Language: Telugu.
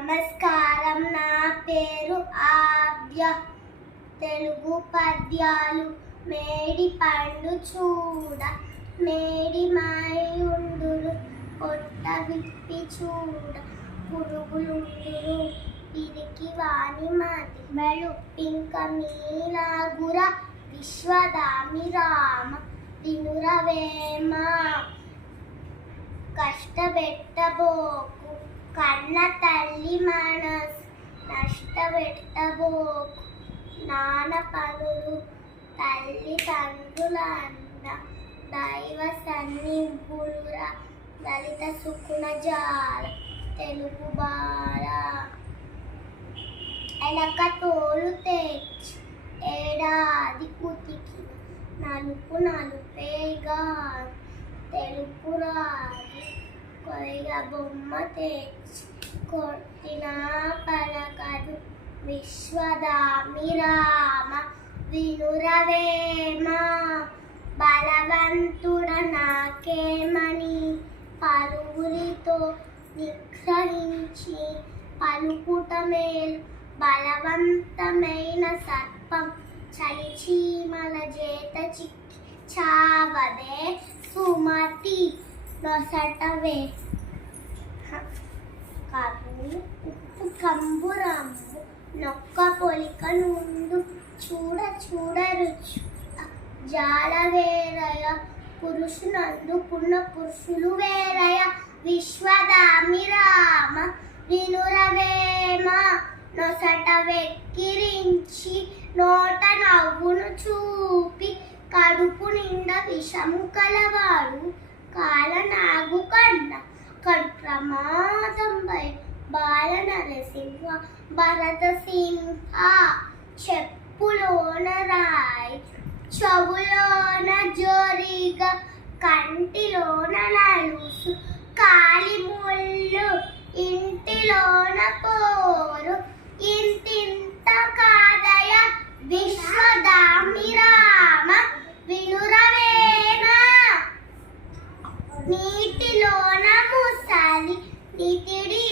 నమస్కారం. నా పేరు ఆద్య. తెలుగు పద్యాలు. మేడి పండు చూడ మేడి మాయుండురు, పొట్ట విప్పి చూడ పురుగులుండురు, పిరికి వాణి మతి మెలుపింక మీలాగుర, విశ్వదామి రామ వినురవేమ. కష్టపెట్టబోకు కన్న తల్లి మనసు, నష్టపెట్టబోకు నాన్న పనులు, తల్లి తండ్రుల అండ, దైవ సన్నిభులురా, దళిత సుకున జాల తెలుగు బాల. ఎలక తోలు తెచ్చి ఏడాది ఉతికి, నలుపు నలుపేగా తెలుపు రాదు, కొయ్య బొమ్మ తెచ్చి కొట్టిన పలకదు, విశ్వదామి రామ వినురవేమ. బలవంతుడ నాకేమని పలువురితో నిగ్రహించి పలుకుట మేలు, బలవంతమైన సర్పం చలిచీమల చేత చిక్కి చావదే సుమతి. నొసటవే ఉప్పు కంబురమ్ము, నొక్క పొలిక నుండు చూడ చూడ రుచు, జాల వేరయ పురుషునందుకున్న పురుషులు వేరయ, విశ్వదామి రామ వినురవేమ. నొసట వెక్కిరించి నోట నవ్వును చూపి, కడుపు నిండా విషము కలవాడు కాలనాగు కన్న, కడు ప్రమాదంపై బాల నరసింహ భరత సింహ. చెప్పులోన రాయి చెవులోన జోరిగా, కంటిలోన నలుసు కాలి ముళ్ళు, ఇంటిలోన పోరు ఇంతింత కాదయ, విశ్వదామి రామ వినురవేమ. నీటిలోన ముసలి నితిడి